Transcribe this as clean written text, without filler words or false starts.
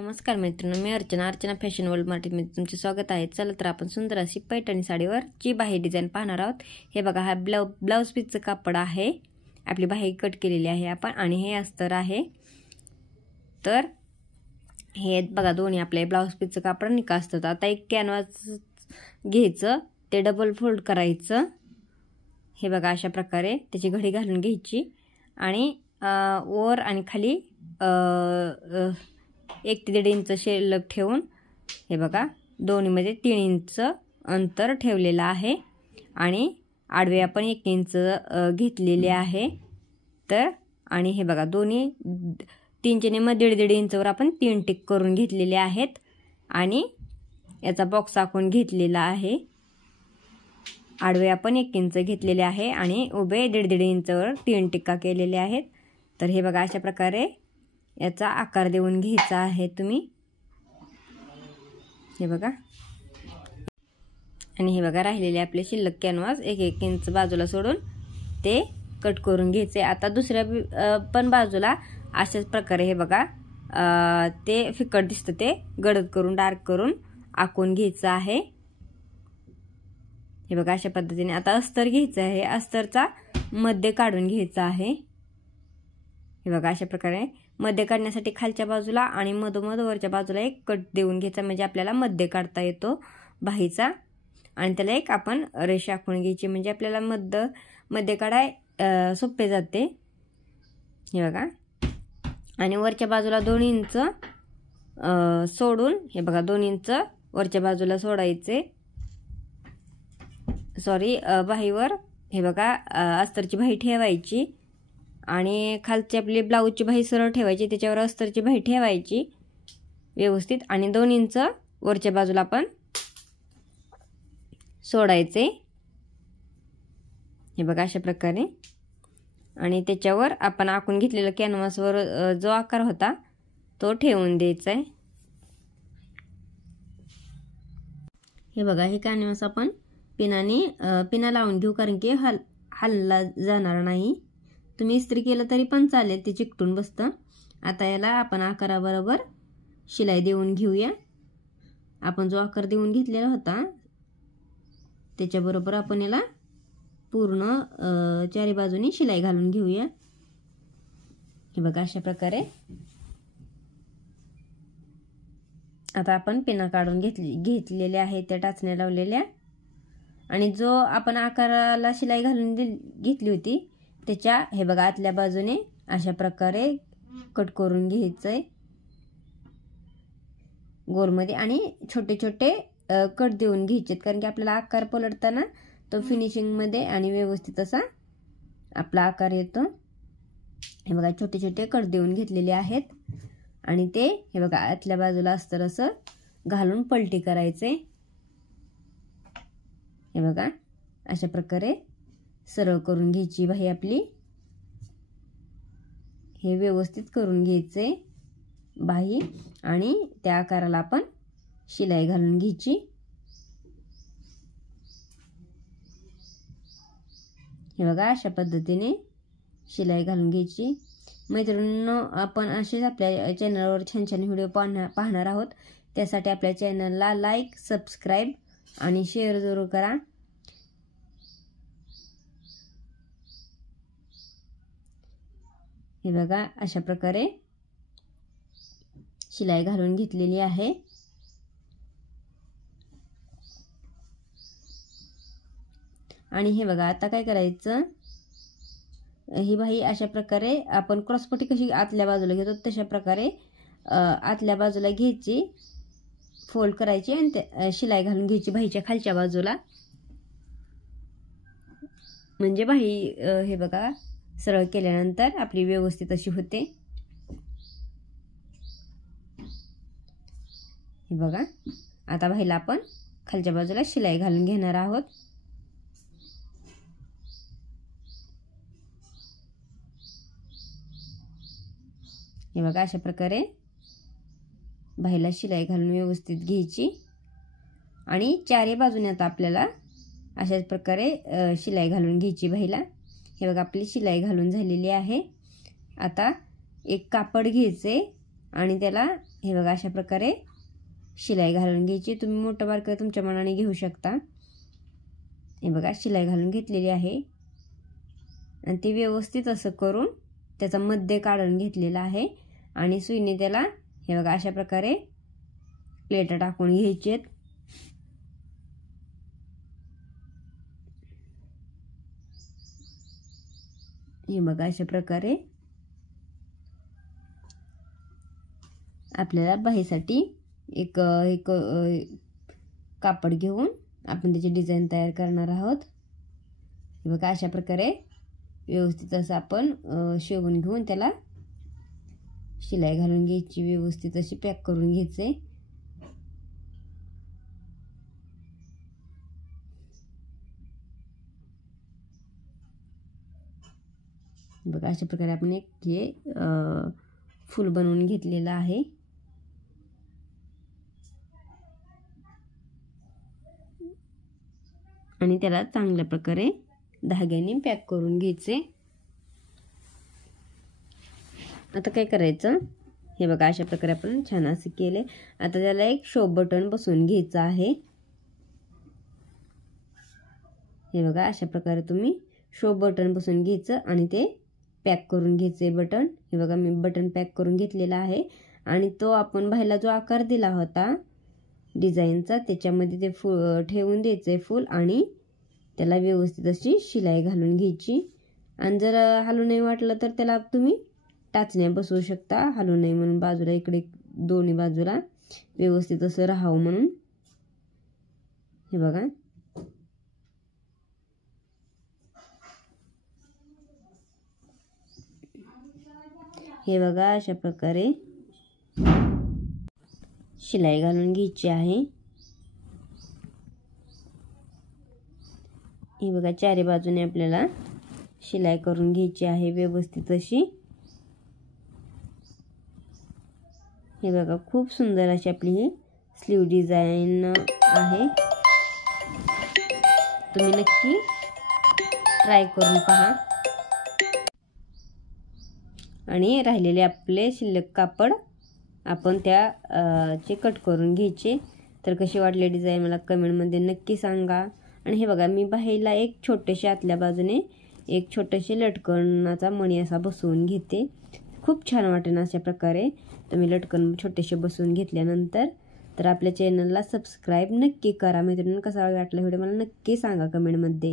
नमस्कार मित्रांनो, मी Archana fashion world मराठीमध्ये तुमचे स्वागत आहे। चला तर आपण सुंदर अशी पैठणी साडीवर ची बाही डिझाइन पाहणार आहोत। हे बघा, हा ब्लाउज पीसचं कापड आहे। आपली बाही कट केलेली आहे आपण आणि हे अस्तर आहे। तर हे बघा, दोन्ही आपले ब्लाउज पीसचं कापड निका असतं। आता एक कॅनव्हास घ्यायचं, ते डबल फोल्ड करायचं। हे बघा, अशा प्रकारे त्याची घडी घालून घ्यायची आणि वर आणि खाली 1 ते 1.5 इंच शिल्लक ठेवून हे बघा, दोन्हीमध्ये 3 इंच अंतर ठेवलेलं आहे आणि आडवे आपण 1 इंच घेतलेले आहे। तर आणि हे बघा, दोन्ही 3 मध्ये 1.5 इंचवर आपण 3 टिक करून घेतलेले आहेत आणि याचा बॉक्स आखून घेतलेला आहे। आडवे आपण 1 इंच घेतलेले आहे आणि उभे 1.5 इंचवर 3 टिक्का केलेले आहेत। तर हे बघा, अशा प्रकारे याचा आकार देऊन घ्यायचा आहे तुम्ही। हे बघा, आणि हे बघा, राहिलेले आपले शिल्लक कॅनव्हास 1 इंच बाजूला सोडून ते कट करून घ्यायचे। आता दुसऱ्या पण बाजूला अशाच प्रकारे हे बघा, ते फिकट दिसतं ते गडद करून डार्क करून आखून घ्यायचं आहे। हे बघा, अशा पद्धतीने आता अस्तर घ्यायचं आहे। अस्तरचा मध्य काढून घ्यायचा आहे। हे बघा, अशा प्रकारे मध्य काढण्यासाठी खालच्या बाजूला आणि मधोमध वरच्या बाजूला एक कट देऊन घ्यायचा, म्हणजे आपल्याला मध्य काढता येतो बाहीचा। आणि त्याला एक आपण रेषा आखून घ्यायची, म्हणजे आपल्याला मध्य काढाय सोपे जाते। हे बघा, आणि वरच्या बाजूला 2 इंच सोडून हे बघा, 2 इंच वरच्या बाजूला सोडायचे। बाहीवर हे बघा, अस्तरची बाही ठेवायची आणि खालची आपली ब्लाऊजची बाही सरळ ठेवायची, त्याच्यावर अस्तरची बाही ठेवायची व्यवस्थित आणि 2 इंच वरच्या बाजूला आपण सोडायचे। हे बघा, अशा प्रकारे आणि त्याच्यावर आपण आखून घेतलेला कॅनव्हासवर जो आकार होता तो ठेवून द्यायचा आहे। हे बघा, हे कॅनव्हास आपण पिना लावून घेऊ, कारण की हलला जाणार नाही। तुम्ही इस्त्री केलं तरी पण चालेल, ते चिकटून बसतं। आता याला आपण आकाराबरोबर शिलाई देऊन घेऊया। आपण जो आकार देऊन घेतलेला होता त्याच्याबरोबर आपण याला पूर्ण 4 बाजूनी शिलाई घालून घेऊया। हे बघा, अशा प्रकारे आता आपण पिना काढून घेतलेल्या आहेत, त्या टाचण्या लावलेल्या, आणि जो आपण आकाराला शिलाई घालून घेतली होती त्याच्या हे बघा, आतल्या बाजूने अशा प्रकारे कट करून घ्यायचंय गोलमध्ये आणि छोटे छोटे कट देऊन घ्यायचे, कारण की आपल्याला आकार पलटताना तो फिनिशिंग मध्ये आणि व्यवस्थित असा आपला आकार येतो। हे बघा, छोटे छोटे कट देऊन घेतलेले आहेत आणि ते हे बघा, आतल्या बाजूला अस्तर असं घालून पलटी करायचे। हे बघा, अशा प्रकारे सरळ करून घ्यायची बाही आपली। हे व्यवस्थित करून घ्यायचे बाही आणि त्या आकाराला आपण शिलाई घालून घ्यायची। हे बघा, अशा पद्धतीने शिलाई घालून घ्यायची। मैत्रिणींनो, आपण असेच आपल्या चॅनलवर छान छान व्हिडिओ पाहणार आहोत। त्यासाठी आपल्या चॅनलला लाईक, सबस्क्राईब आणि शेअर जरूर करा। हे बघा, अशा प्रकारे शिलाई घालून घेतलेली आहे। आणि हे बघा, आता काय करायचं, ही बाही अशा प्रकारे आपण क्रॉसपट्टी कशी आतल्या बाजूला घेतो तशा प्रकारे आतल्या बाजूला घ्यायची, फोल्ड करायची आणि शिलाई घालून घ्यायची बाहीच्या खालच्या बाजूला, म्हणजे बाही हे बघा सरळ केल्यानंतर आपली व्यवस्थित अशी होते। हे बघा, आता बाहीला आपण खालच्या बाजूला शिलाई घालून घेणार आहोत। हे बघा, अशा प्रकारे बाहीला शिलाई घालून व्यवस्थित घ्यायची आणि 4 बाजूने आता आपल्याला अशाच प्रकारे शिलाई घालून घ्यायची बाहीला। हे बघा, आपली शिलाई घालून झालेली आहे। आता एक कापड घ्यायचे आणि त्याला हे बघा अशा प्रकारे शिलाई घालून घ्यायची। तुम्ही मोठं बारकं तुमच्या मनाने घेऊ शकता। हे बघा शिलाई घालून घेतलेली आहे आणि ते व्यवस्थित असं करून त्याचा मध्य काढून घेतलेला आहे आणि सुईने त्याला हे बघा अशा प्रकारे प्लेट टाकून घ्यायचे। हे बघा अशा प्रकारे आपल्याला बाहीसाठी एक कापड घेऊन आपण त्याची डिझाईन तयार करणार आहोत। हे बघा अशा प्रकारे व्यवस्थित असं आपण शिवून घेऊन त्याला शिलाई घालून घ्यायची, व्यवस्थित अशी पॅक करून घ्यायचे। बघा अशा प्रकारे आपण एक हे फूल बनवून घेतलेलं आहे। आणि त्याला चांगल्या प्रकारे धाग्याने पॅक करून घ्यायचे। आता काय करायचं, हे बघा अशा प्रकारे आपण छान असं केले। आता त्याला एक शो बटन बसवून घ्यायचं आहे। हे बघा अशा प्रकारे तुम्ही शो बटन बसवून घ्यायचं आणि ते पॅक करून घ्यायचे बटन। हे बघा मी बटन पॅक करून घेतलेला आहे आणि तो आपण बाहेरला जो आकार दिला होता डिझाईनचा त्याच्यामध्ये ते ठेवून द्यायचे फूल आणि त्याला व्यवस्थित अशी शिलाई घालून घ्यायची। आणि जर हलू नाही वाटलं तर त्याला तुम्ही टाचण्या बसवू शकता, हलू नाही म्हणून बाजूला इकडे दोन्ही बाजूला व्यवस्थित असं राहावं म्हणून। हे बघा हे बघा अशा प्रकारे शिलाई घालून घ्यायची आहे। हे बघा चारी बाजूने आपल्याला शिलाई करून घ्यायची आहे व्यवस्थित अशी। हे बघा खूप सुंदर अशी आपली ही स्लीव डिझाइन आहे। तुम्ही नक्की ट्राय करून पहा। आणि राहिलेले आपले शिल्लक कापड आपण चे कट करून घ्यायचे। तर कशी वाटली डिझाईन मला कमेंटमध्ये नक्की सांगा। आणि हे बघा मी बाहीला एक छोटेसे आतल्या बाजूने एक छोटेसे लटकनाचा मणी असा बसवून घेते। खूप छान वाटेल अशा प्रकारे तुम्ही लटकन छोटेसे बसवून घेतल्यानंतर। तर आपल्या चॅनलला सबस्क्राईब नक्की करा मित्रांनो। कसा वाटला व्हिडिओ मला नक्की सांगा कमेंटमध्ये।